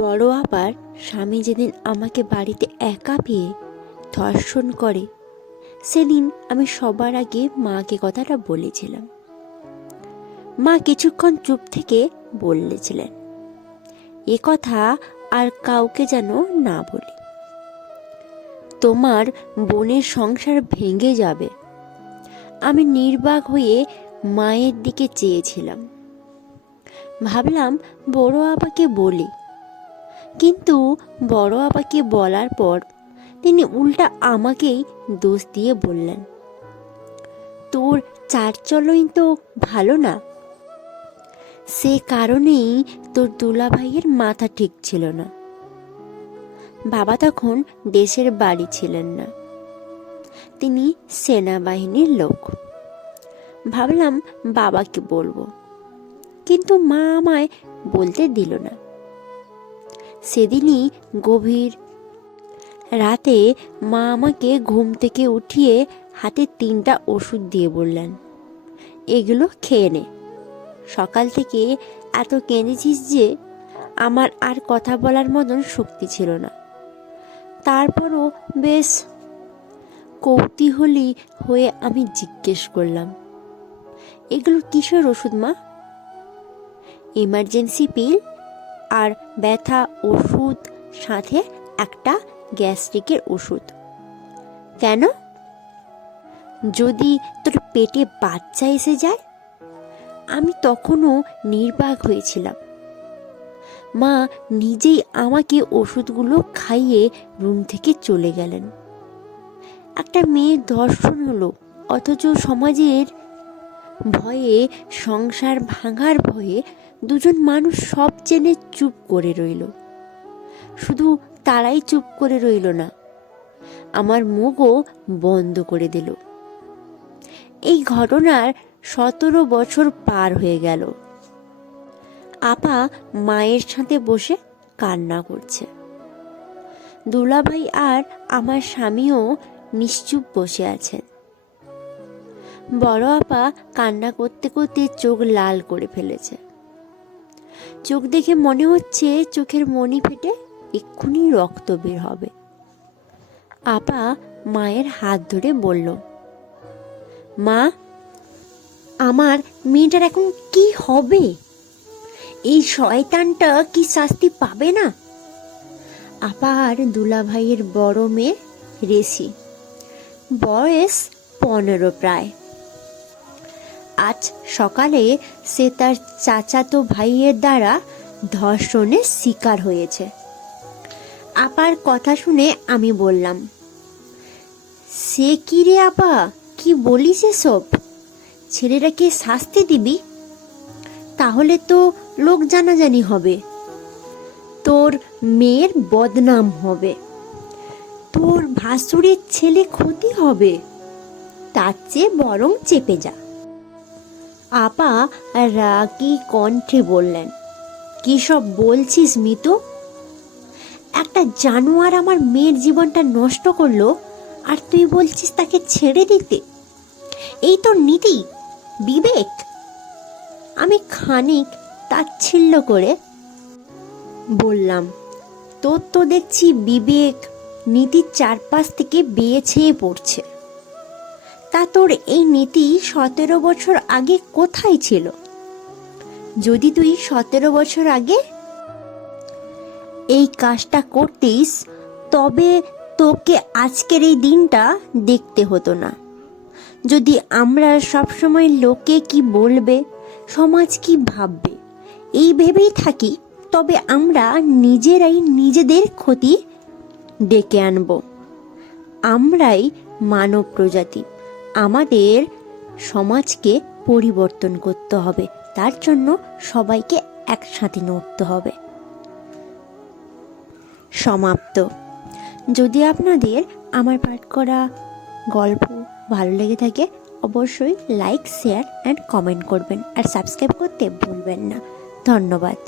বড় আবার স্বামী যেদিন আমাকে বাড়িতে একা পেয়ে ধর্ষণ করে, সেদিন আমি সবার আগে মাকে কথাটা বলেছিলাম। মা কিছুক্ষণ চুপ থেকে বলেছিলেন, এ কথা আর কাউকে যেন না বলি, তোমার বোনের সংসার ভেঙে যাবে। আমি নির্বাক হয়ে মায়ের দিকে চেয়েছিলাম, ভাবলাম বড় আপাকে বলি, কিন্তু বড় আপাকে বলার পর তিনি উল্টা আমাকেই দোষ দিয়ে বললেন, তোর চালচলন তো ভালো না, সে কারণেই তোর দুলাভাইয়ের মাথা ঠিক ছিল না। বাবা তখন দেশের বাড়ি ছিলেন না, তিনি সেনাবাহিনীর লোক। ভাবলাম বাবাকে বলবো, কিন্তু মা আমায় বলতে দিল না। সেদিনই গভীর রাতে মা আমাকে ঘুম থেকে উঠিয়ে হাতে 3টা ওষুধ দিয়ে বললেন, এগুলো খেয়ে নে। সকাল থেকে এত কেঁদেছিস যে আমার আর কথা বলার মতন শক্তি ছিল না। তারপরও বেশ কৌতূহলী হয়ে আমি জিজ্ঞেস করলাম, এগুলো কিসের ওষুধ মা? ইমার্জেন্সি পিল আর ব্যথা ওষুধ, সাথে একটা গ্যাস্ট্রিকের ওষুধ। কেন? যদি তোর পেটে বাচ্চা এসে যায়। আমি তখনও নির্বাক হয়েছিলাম। মা নিজেই আমাকে ওষুধগুলো খাইয়ে রুম থেকে চলে গেলেন। একটা মেয়ের ধর্ষণ হলো, অথচ সমাজের ভয়ে, সংসার ভাঙার ভয়ে দুজন মানুষ সব জেনে চুপ করে রইল। শুধু তারাই চুপ করে রইল না, আমার মুখও বন্ধ করে দিল। এই ঘটনার 17 বছর পার হয়ে গেল। আপা মায়ের সাথে বসে কান্না করছে। দুলাভাই আর আমার স্বামীও নিশ্চুপ বসে আছেন। বড় আপা কান্না করতে করতে চোখ লাল করে ফেলেছে। চোখ দেখে মনে হচ্ছে চোখের মণি ফেটে এক্ষুনি রক্ত বের হবে। আপা মায়ের হাত ধরে বলল, মা, আমার মেয়েটার এখন কি হবে? এই শয়তানটা কি শাস্তি পাবে না? আপা আর দুলাভাইয়ের বড় মেয়ে রেসি, বয়স 15 প্রায়। আজ সকালে সে তার চাচাতো ভাইয়ের দ্বারা ধর্ষণের শিকার হয়েছে। আপার কথা শুনে আমি বললাম, সে কি রে আপা, কি বলিস এসব? ছেলেটাকে শাস্তি দিবি? তাহলে তো লোক জানাজানি হবে, তোর মেয়ের বদনাম হবে, তোর ভাসুরের ছেলে ক্ষতি হবে, তার চেয়ে বরং চেপে যা। আপা রাগী কণ্ঠে বললেন, কি সব বলছিস মিতু? একটা জানোয়ার আমার মেয়ের জীবনটা নষ্ট করলো, আর তুই বলছিস তাকে ছেড়ে দিতে? এই তোর নীতি, বিবেক? আমি খানিক তাচ্ছিল্য করে বললাম, তোর তো দেখছি বিবেক নীতির চারপাশ থেকে বেয়ে ছেয়ে পড়ছে। তা তোর এই নীতি 17 বছর আগে কোথায় ছিল? যদি তুই 17 বছর আগে এই কাজটা করতিস, তবে তোকে আজকের এই দিনটা দেখতে হতো না। যদি আমরা সবসময় লোকে কি বলবে, সমাজ কি ভাববে, এই ভেবেই থাকি, তবে আমরা নিজেরাই নিজেদের ক্ষতি ডেকে আনব। আমরাই মানব প্রজাতি, আমাদের সমাজকে পরিবর্তন করতে হবে। তার জন্য সবাইকে একসাথে নড়তে হবে। সমাপ্ত। যদি আপনাদের আমার পাঠ করা গল্প ভালো লেগে থাকে, অবশ্যই লাইক, শেয়ার অ্যান্ড কমেন্ট করবেন, আর সাবস্ক্রাইব করতে ভুলবেন না। ধন্যবাদ।